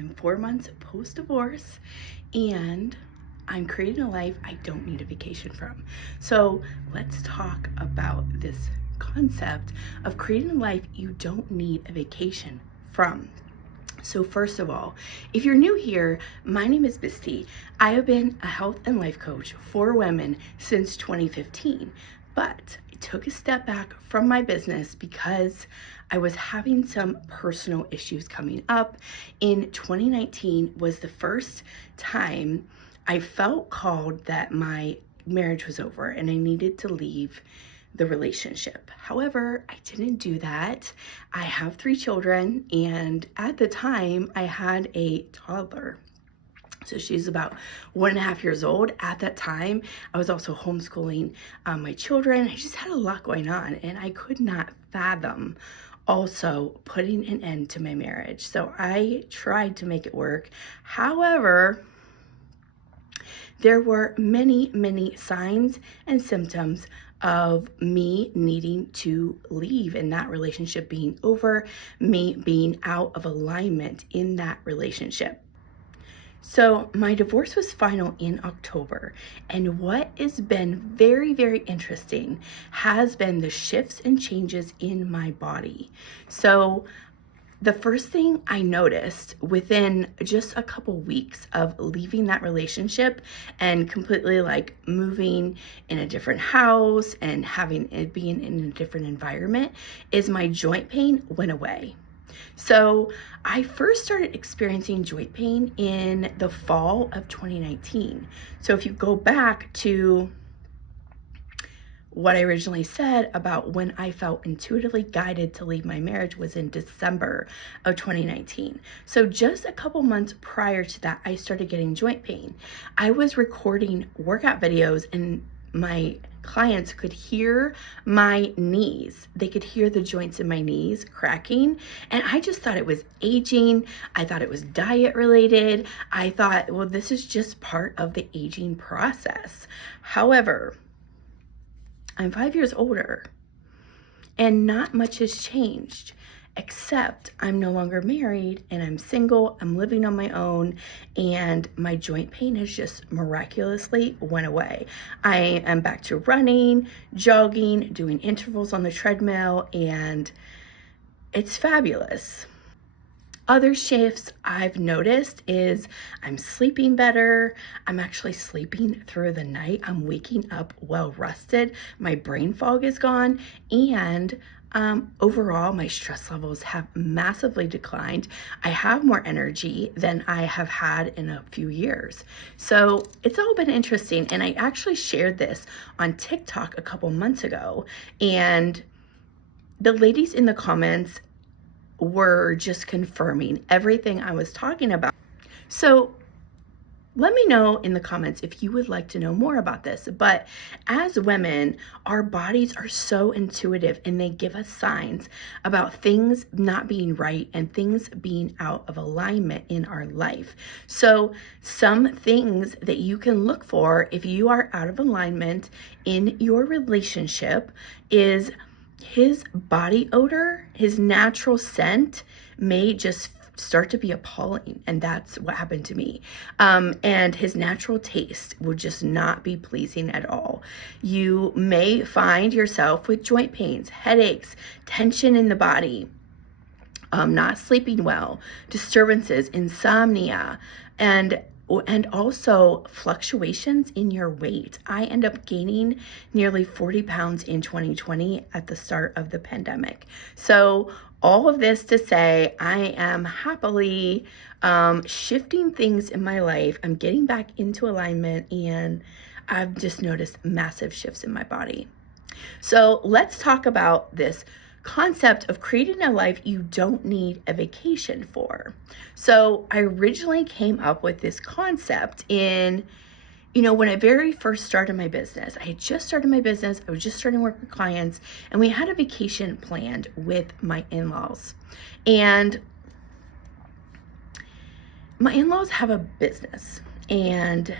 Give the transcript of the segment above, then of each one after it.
I'm 4 months post-divorce and I'm creating a life I don't need a vacation from. So let's talk about this concept of creating a life you don't need a vacation from. So first of all, if you're new here, my name is Misty. I have been a health and life coach for women since 2015, but I took a step back from my business because I was having some personal issues coming up. In 2019 was the first time I felt called that my marriage was over and I needed to leave the relationship. However, I didn't do that. I have 3 children, and at the time I had a toddler. So she's about 1.5 years old. At that time, I was also homeschooling my children. I just had a lot going on, and I could not fathom also putting an end to my marriage. So I tried to make it work. However, there were many signs and symptoms of me needing to leave and that relationship being over, me being out of alignment in that relationship. So my divorce was final in October, and what has been very interesting has been the shifts and changes in my body. So the first thing I noticed within just a couple weeks of leaving that relationship and completely like moving in a different house and having it being in a different environment is my joint pain went away. So I first started experiencing joint pain in the fall of 2019. So if you go back to what I originally said about when I felt intuitively guided to leave my marriage was in December of 2019. So just a couple months prior to that, I started getting joint pain. I was recording workout videos and my clients could hear my knees. They could hear the joints in my knees cracking. And I just thought it was aging. I thought it was diet related. I thought, well, this is just part of the aging process. However, I'm 5 years older and not much has changed, except I'm no longer married and I'm single, I'm living on my own, and my joint pain has just miraculously went away. I am back to running, jogging, doing intervals on the treadmill, and it's fabulous. Other shifts I've noticed is I'm sleeping better. I'm actually sleeping through the night. I'm waking up well rested. My brain fog is gone. And overall, my stress levels have massively declined. I have more energy than I have had in a few years. So it's all been interesting. And I actually shared this on TikTok a couple months ago. And the ladies in the comments were just confirming everything I was talking about. So let me know in the comments if you would like to know more about this. But as women, our bodies are so intuitive and they give us signs about things not being right and things being out of alignment in our life. So some things that you can look for if you are out of alignment in your relationship is his body odor, his natural scent may just start to be appalling. And that's what happened to me. And his natural taste would just not be pleasing at all. You may find yourself with joint pains, headaches, tension in the body, not sleeping well, disturbances, insomnia, and also fluctuations in your weight. I end up gaining nearly 40 pounds in 2020 at the start of the pandemic. So all of this to say, I am happily shifting things in my life. I'm getting back into alignment and I've just noticed massive shifts in my body. So let's talk about this concept of creating a life you don't need a vacation for. So I originally came up with this concept in, when I very first started my business. I had just started my business. I was just starting work with clients, and we had a vacation planned with my in-laws. And my in-laws have a business, and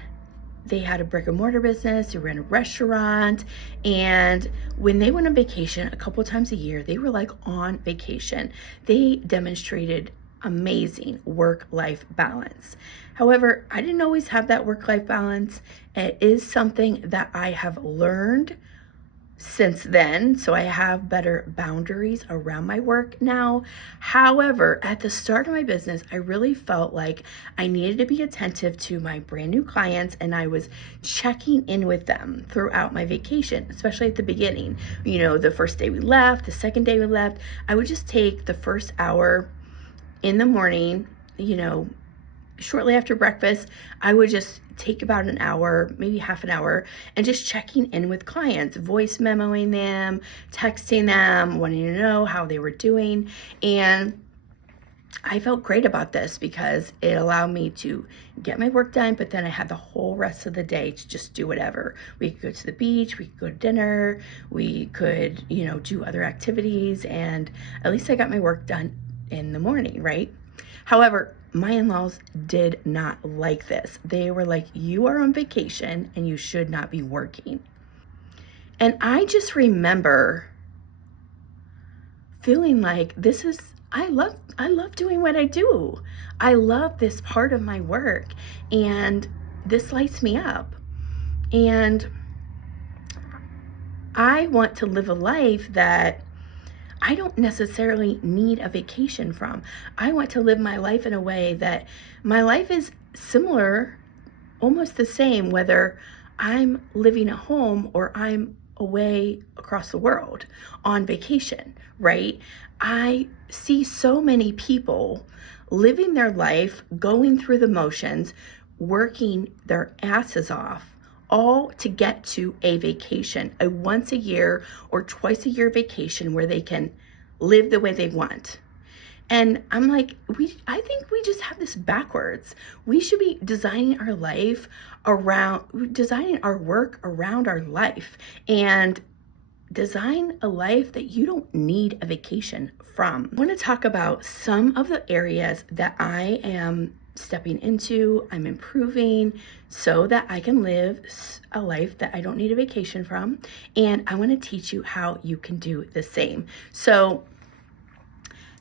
they had a brick and mortar business, they ran a restaurant, and when they went on vacation a couple times a year, they were like on vacation. They demonstrated amazing work-life balance. However, I didn't always have that work-life balance. It is something that I have learned since then, so I have better boundaries around my work now. However, at the start of my business, I really felt like I needed to be attentive to my brand new clients, and I was checking in with them throughout my vacation, especially at the beginning. The first day we left, the second day we left, I would just take the first hour in the morning, shortly after breakfast, I would just take about an hour, maybe half an hour, and just checking in with clients, voice memoing them, texting them, wanting to know how they were doing. And I felt great about this because it allowed me to get my work done, but then I had the whole rest of the day to just do whatever. We could go to the beach, we could go to dinner, we could, do other activities, and at least I got my work done in the morning, right? However, my in-laws did not like this. They were like, you are on vacation and you should not be working. And I just remember feeling like I love doing what I do. I love this part of my work, and this lights me up. And I want to live a life that I don't necessarily need a vacation from. I want to live my life in a way that my life is similar, almost the same, whether I'm living at home or I'm away across the world on vacation, right? I see so many people living their life, going through the motions, working their asses off, all to get to a vacation, a once a year or twice a year vacation where they can live the way they want. And I'm like, I think we just have this backwards. We should be designing our life designing our work around our life, and design a life that you don't need a vacation from. I want to talk about some of the areas that I am stepping into, I'm improving so that I can live a life that I don't need a vacation from. And I want to teach you how you can do the same. So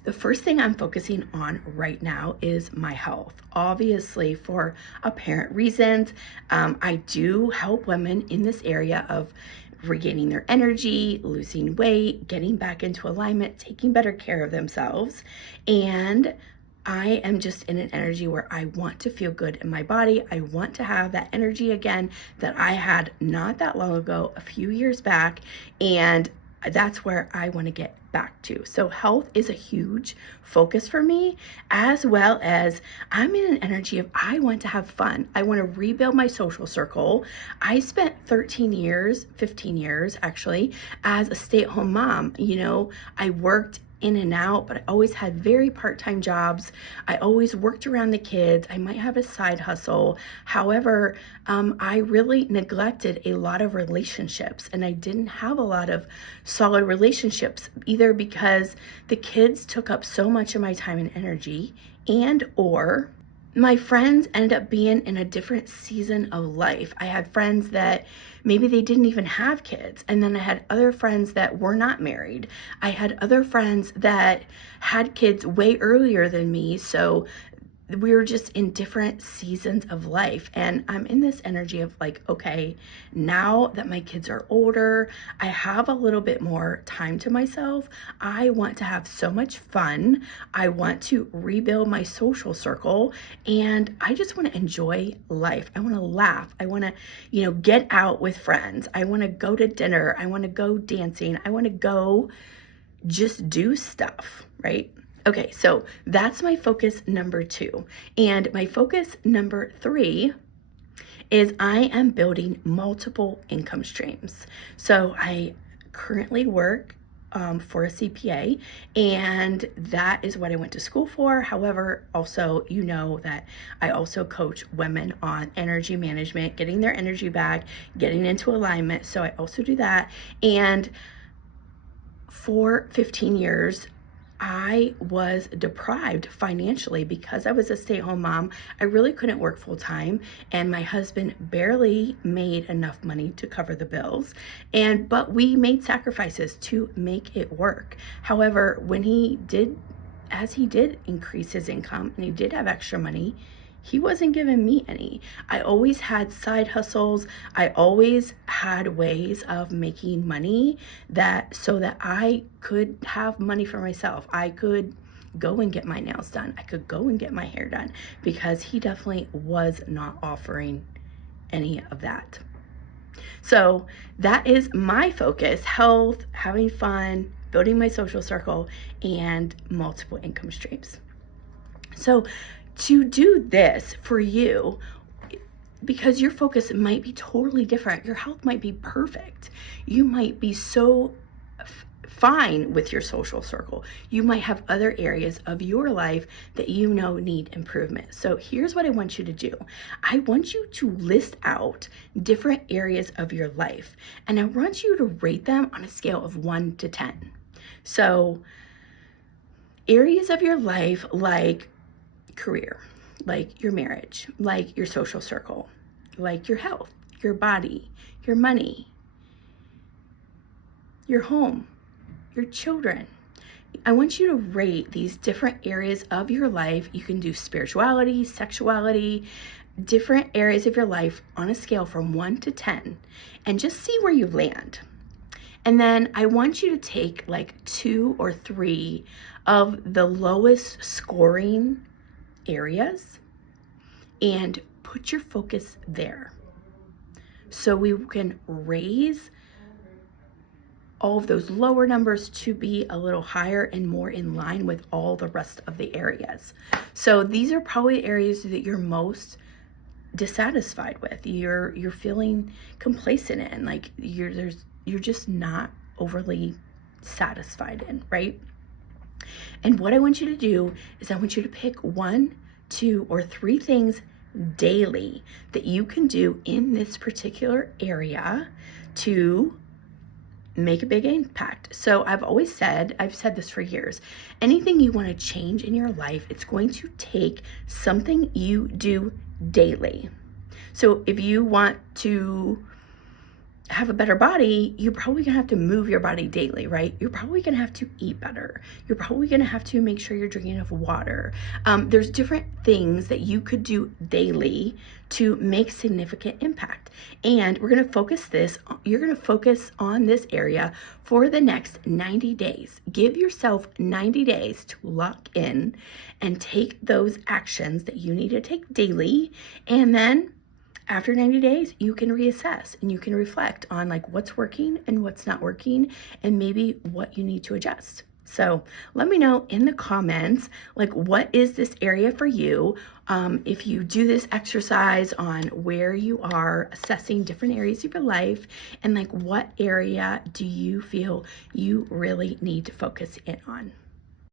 the first thing I'm focusing on right now is my health. Obviously, for apparent reasons, I do help women in this area of regaining their energy, losing weight, getting back into alignment, taking better care of themselves. And I am just in an energy where I want to feel good in my body. I want to have that energy again that I had not that long ago, a few years back. And that's where I want to get back to. So health is a huge focus for me, as well as I'm in an energy of I want to have fun. I want to rebuild my social circle. I spent 15 years actually, as a stay-at-home mom. I worked in and out, but I always had very part-time jobs. I always worked around the kids. I might have a side hustle. However, I really neglected a lot of relationships, and I didn't have a lot of solid relationships, either because the kids took up so much of my time and energy, and or my friends ended up being in a different season of life. I had friends that maybe they didn't even have kids. And then I had other friends that were not married. I had other friends that had kids way earlier than me. So we were just in different seasons of life. And I'm in this energy of like, okay, now that my kids are older, I have a little bit more time to myself. I want to have so much fun. I want to rebuild my social circle, and I just want to enjoy life. I want to laugh. I want to, get out with friends. I want to go to dinner. I want to go dancing. I want to go just do stuff, right? Okay, so that's my focus number 2. And my focus number 3 is I am building multiple income streams. So I currently work for a CPA, and that is what I went to school for. However, also, that I also coach women on energy management, getting their energy back, getting into alignment. So I also do that. And for 15 years, I was deprived financially because I was a stay-at-home mom. I really couldn't work full-time, and my husband barely made enough money to cover the bills. But we made sacrifices to make it work. However, when he did as he did increase his income and he did have extra money, he wasn't giving me any. I always had side hustles. I always had ways of making money so that I could have money for myself. I could go and get my nails done. I could go and get my hair done, because he definitely was not offering any of that. So that is my focus: health, having fun, building my social circle, and multiple income streams. So to do this for you, because your focus might be totally different, your health might be perfect, you might be so fine with your social circle, you might have other areas of your life that you know need improvement. So here's what I want you to do. I want you to list out different areas of your life, and I want you to rate them on a scale of 1 to 10. So areas of your life like career, like your marriage, like your social circle, like your health, your body, your money, your home, your children. I want you to rate these different areas of your life. You can do spirituality, sexuality, different areas of your life on a scale from 1 to 10, and just see where you land. And then I want you to take like 2 or 3 of the lowest scoring areas and put your focus there, so we can raise all of those lower numbers to be a little higher and more in line with all the rest of the areas. So these are probably areas that you're most dissatisfied with, you're feeling complacent in, like you're just not overly satisfied in, right? And what I want you to do is I want you to pick 1, 2, or 3 things daily that you can do in this particular area to make a big impact. So I've said this for years, anything you want to change in your life, it's going to take something you do daily. So if you want to have a better body, you're probably gonna have to move your body daily, right? You're probably gonna have to eat better. You're probably gonna have to make sure you're drinking enough water. There's different things that you could do daily to make significant impact. And you're gonna focus on this area for the next 90 days. Give yourself 90 days to lock in and take those actions that you need to take daily. And then after 90 days, you can reassess and you can reflect on like what's working and what's not working, and maybe what you need to adjust. So let me know in the comments, like, what is this area for you? If you do this exercise on where you are assessing different areas of your life, and like what area do you feel you really need to focus in on?